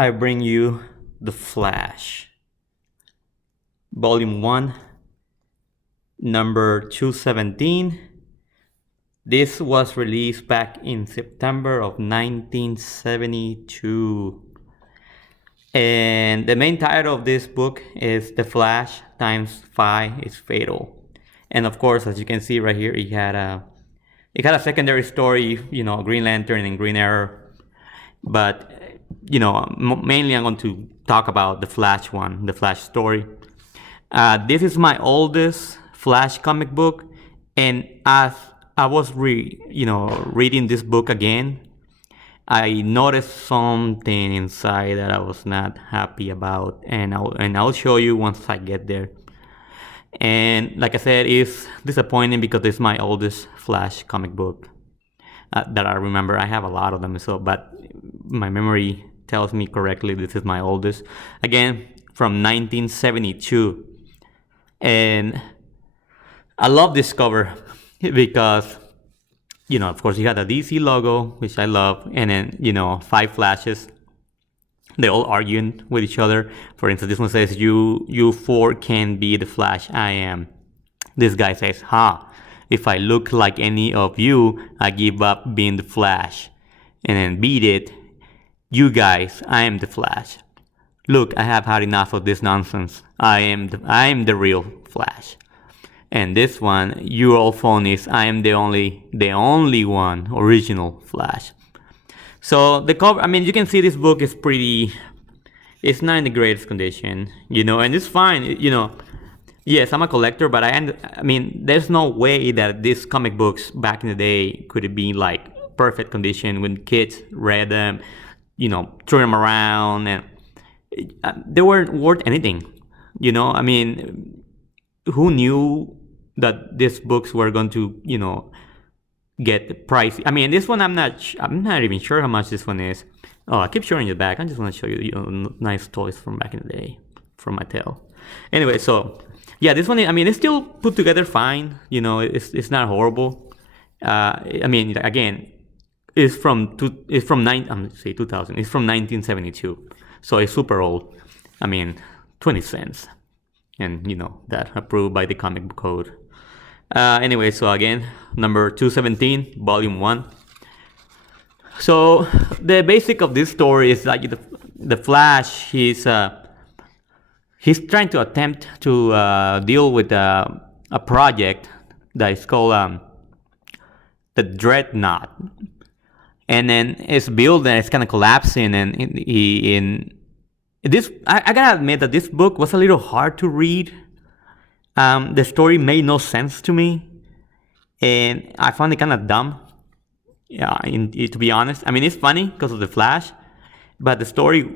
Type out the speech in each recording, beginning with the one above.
I bring you The Flash, Volume 1, number 217. This was released back in September of 1972. And the main title of this book is The Flash times Phi is Fatal. And of course, as you can see right here, it had a secondary story, Green Lantern and Green Arrow. But, mainly I'm going to talk about the Flash one, the Flash story. This is my oldest Flash comic book. And as I was reading this book again, I noticed something inside that I was not happy about, and I'll show you once I get there. And like I said, it's disappointing because it's my oldest Flash comic book that I remember. I have a lot of them, but my memory tells me correctly this is my oldest. Again, from 1972, and I love this cover because, of course, you got the DC logo, which I love, and then, 5 Flashes. They all arguing with each other. For instance, this one says, you 4 can be the Flash I am. This guy says, if I look like any of you, I give up being the Flash. And then Beat It, you guys, I am the Flash. Look, I have had enough of this nonsense. I am the real Flash. And this one, you all phonies, I am the only one, original Flash. So the cover, you can see this book is it's not in the greatest condition, and it's fine, Yes, I'm a collector, but there's no way that these comic books back in the day could be like perfect condition when kids read them, threw them around, and they weren't worth anything, who knew that these books were going to, get pricey. This one I'm not even sure how much this one is. Oh, I keep showing you the back. I just want to show you, nice toys from back in the day, from Mattel. Anyway, so yeah, this one, it's still put together fine. It's not horrible. Again, it's from 2000. It's from 1972, so it's super old. 20 cents, and that approved by the comic book code. Anyway, so again, number 217, volume 1. So the basic of this story is like the Flash. He's trying to attempt to deal with a project that is called the Dreadnought, and then it's built and it's kind of collapsing. And I gotta admit that this book was a little hard to read. The story made no sense to me, and I found it kind of dumb. Yeah, to be honest, it's funny because of the Flash, but the story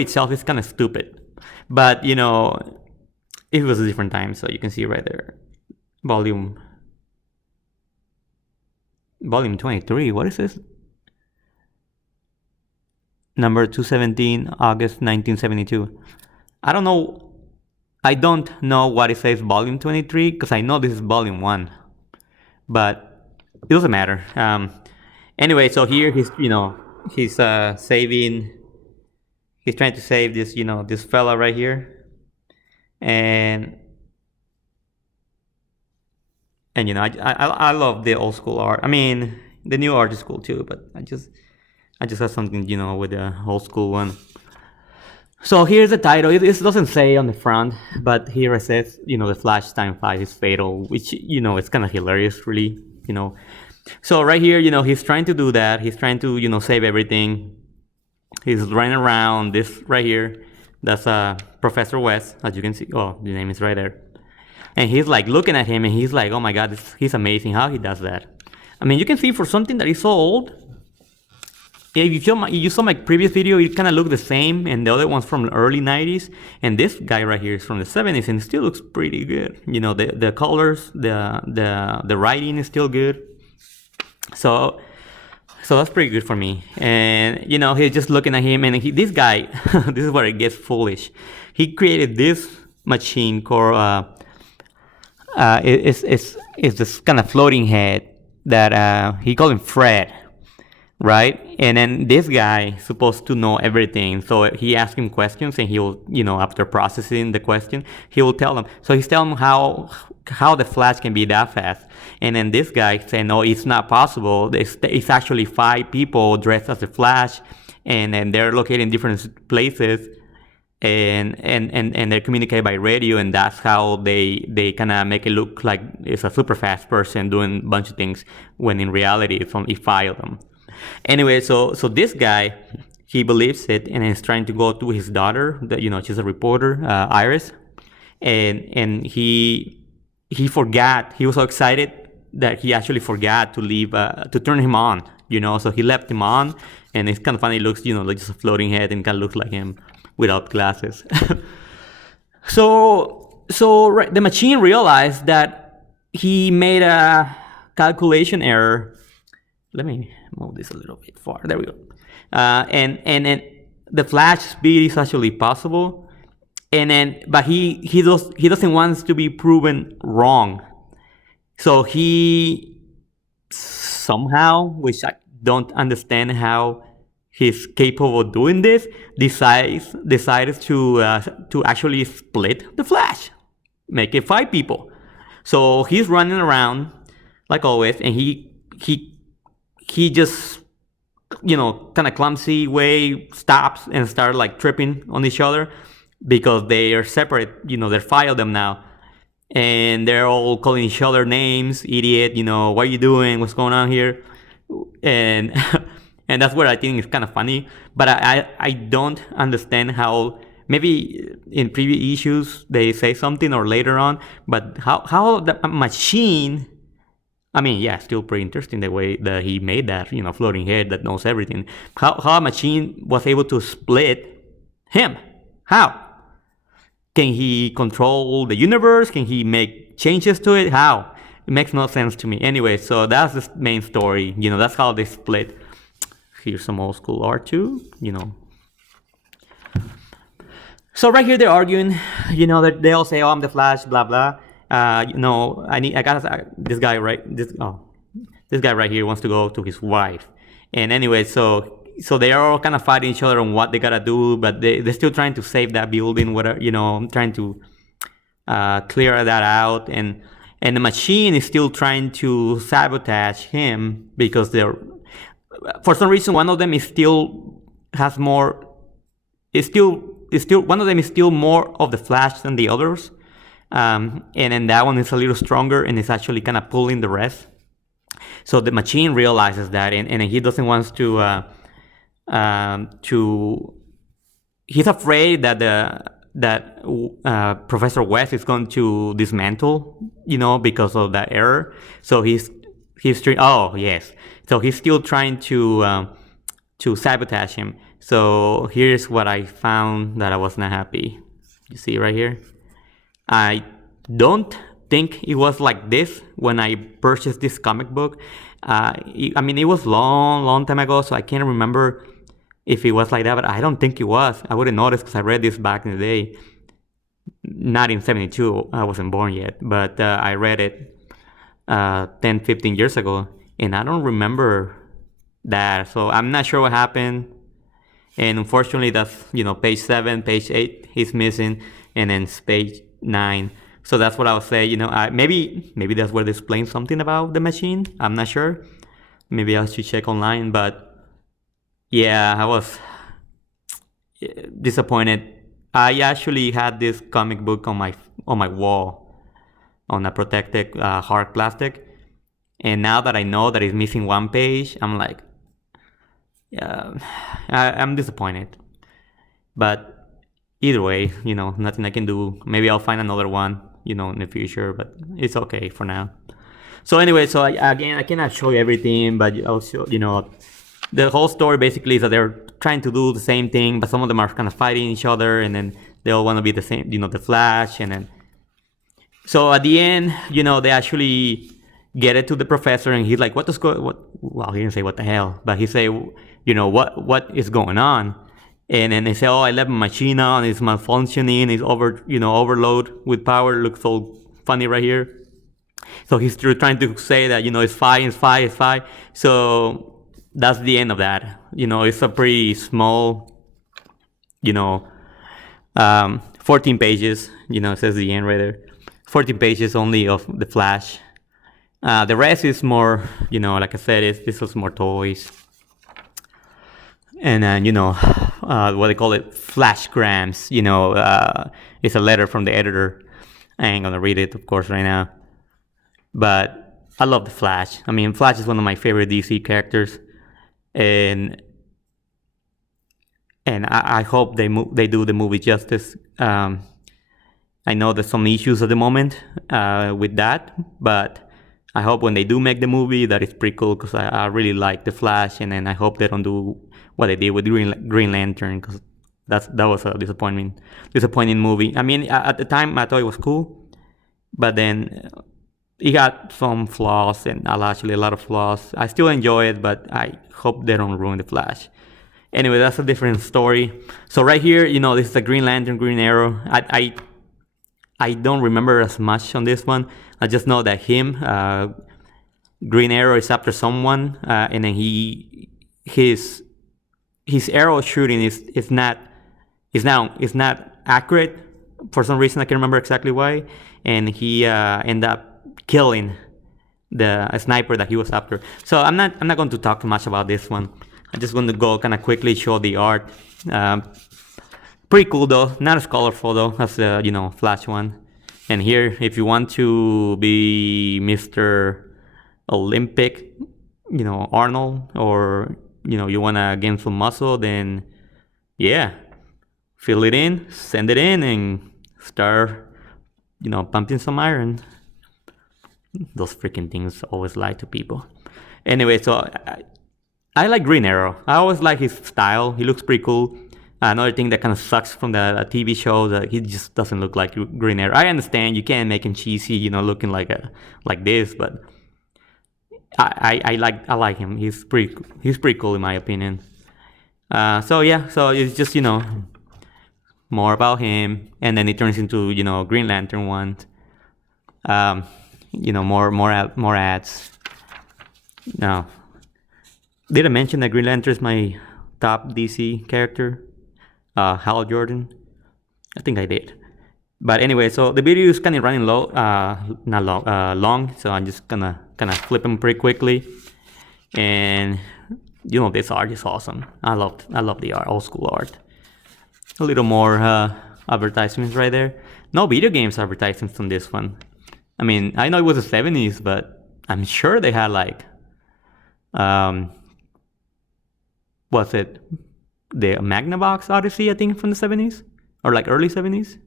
itself is kind of stupid. But it was a different time, so you can see right there, volume 23. What is this? Number 217, August 1972. I don't know what it says volume 23 because I know this is volume 1, but it doesn't matter. Anyway, so here he's trying to save this this fella right here, and I love the old school art. The new art is cool too, but I just have something with the old school one. So here's the title. It doesn't say on the front, but here it says, the Flash time Phi is fatal, which, it's kind of hilarious, really, So right here, he's trying to do that. He's trying to, save everything. He's running around. This right here, that's Professor West, as you can see. Oh, the name is right there. And he's like looking at him, and he's like, oh my God, he's amazing how he does that. You can see for something that is so old. Yeah, if you saw my previous video, it kind of looked the same, and the other one's from the early 90s, and this guy right here is from the 70s, and it still looks pretty good. The colors, the writing is still good. So that's pretty good for me. And he's just looking at him, and this guy, this is where it gets foolish. He created this machine called it's this kind of floating head that he called him Fred. right? And then this guy is supposed to know everything. So he asks him questions, and he will, after processing the question, he will tell him. So he's telling him how the Flash can be that fast. And then this guy said, no, it's not possible. It's actually 5 people dressed as the Flash, and then they're located in different places. And they're communicated by radio, and that's how they kind of make it look like it's a super fast person doing a bunch of things, when in reality it's only 5 of them. Anyway, so this guy, he believes it, and is trying to go to his daughter, that she's a reporter, Iris, and he forgot. He was so excited that he actually forgot to leave to turn him on. So he left him on, and it's kind of funny. It looks like just a floating head, and kind of looks like him without glasses. So the machine realized that he made a calculation error. Let me move this a little bit far. There we go. And the Flash speed is actually possible. But he doesn't want to be proven wrong. So he somehow, which I don't understand how he's capable of doing this, decides to actually split the Flash, make it 5 people. So he's running around like always, and he just kind of clumsy way stops and start like tripping on each other, because they are separate. There's 5 of them now, and they're all calling each other names, idiot. What are you doing? What's going on here? And and that's where I think it's kind of funny. But I don't understand how, maybe in previous issues they say something, or later on, but how the machine, I mean, yeah, still pretty interesting the way that he made that, floating head that knows everything. How a machine was able to split him? How? Can he control the universe? Can he make changes to it? How? It makes no sense to me. Anyway, so that's the main story. That's how they split. Here's some old school art too, So right here they're arguing, that they all say, oh, I'm the Flash, blah, blah. This guy right here wants to go to his wife. And anyway, so they are all kind of fighting each other on what they gotta do, but they're still trying to save that building, whatever, trying to clear that out. And the machine is still trying to sabotage him, because for some reason, one of them is still more of the Flash than the others. And then that one is a little stronger, and it's actually kind of pulling the rest. So the machine realizes that, and he doesn't want he's afraid that Professor West is going to dismantle, because of that error. So he's so he's still trying to sabotage him. So here's what I found that I was not happy. You see right here? I don't think it was like this when I purchased this comic book. It was long time ago, so I can't remember if it was like that, but I don't think it was. I wouldn't notice, because I read this back in the day. Not in 72, I wasn't born yet, but I read it 10, 15 years ago, and I don't remember that. So I'm not sure what happened. And unfortunately, that's, page 7, page 8, he's missing, and then page 9. So that's what I would say. Maybe that's where they're explain something about the machine. I'm not sure. Maybe I should check online. But yeah, I was disappointed. I actually had this comic book on my wall, on a protected hard plastic. And now that I know that it's missing one page, I'm like, yeah, I'm disappointed. But either way, nothing I can do. Maybe I'll find another one, in the future, but it's okay for now. So anyway, I cannot show you everything, but also, the whole story basically is that they're trying to do the same thing, but some of them are kind of fighting each other, and then they all want to be the same, the Flash, and then so at the end, they actually get it to the professor, and he's like, well, he didn't say what the hell, but he say, what is going on? And then they say, oh, I left my machine on, it's malfunctioning, it's overload with power, it looks so funny right here. So he's trying to say that, it's fine. So that's the end of that. It's a pretty small, you know, 14 pages. It says the end right there. 14 pages only of the Flash. The rest is more, like I said, this was more toys. And then, what they call it, flashgrams. It's a letter from the editor. I ain't gonna read it, of course, right now. But I love the Flash. I mean, Flash is one of my favorite DC characters, and I hope they do the movie justice. I know there's some issues at the moment with that, but I hope when they do make the movie that it's pretty cool, because I really like the Flash, and then I hope they don't do what they did with Green Lantern, because that was a disappointing movie. I mean, at the time I thought it was cool, but then it got some flaws, and actually a lot of flaws. I still enjoy it, but I hope they don't ruin the Flash. Anyway, that's a different story. So right here, this is the Green Lantern, Green Arrow. I don't remember as much on this one. I just know that Green Arrow is after someone, and then his arrow shooting is not accurate for some reason. I can't remember exactly why, and he ended up killing the sniper that he was after. So I'm not going to talk too much about this one. I'm just going to go kind of quickly show the art. Pretty cool though, not as colorful though as the Flash one. And here, if you want to be Mr. Olympic, Arnold, or you want to gain some muscle, then yeah, fill it in, send it in, and start pumping some iron. Those freaking things always lie to people. Anyway, so I like Green Arrow. I always like his style. He looks pretty cool. Another thing that kind of sucks from the TV show, that he just doesn't look like Green Arrow. I understand you can't make him cheesy, looking like this, but I like him. He's pretty cool in my opinion. So it's just more about him, and then it turns into Green Lantern one. More ads. Now, did I mention that Green Lantern is my top DC character? Hal Jordan? I think I did. But anyway, so the video is kind of running long, so I'm just gonna kind of flip them pretty quickly. And this art is awesome. I love the art, old school art. A little more advertisements right there. No video games advertisements on this one. I mean, I know it was the 70s, but I'm sure they had what's it? The Magnavox Odyssey, I think, from the 70s? Or early 70s?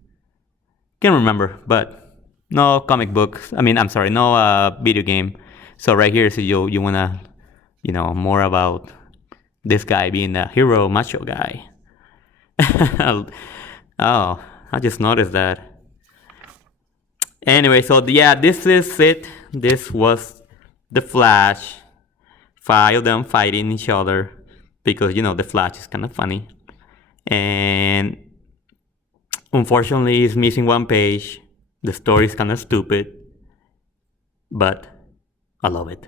Can't remember, but no comic books. No video game. So right here, so you wanna, more about this guy being the hero macho guy. Oh, I just noticed that. Anyway, so yeah, this is it. This was the Flash. 5 of them fighting each other, because the Flash is kind of funny, and unfortunately it's missing one page. The story is kind of stupid, but I love it.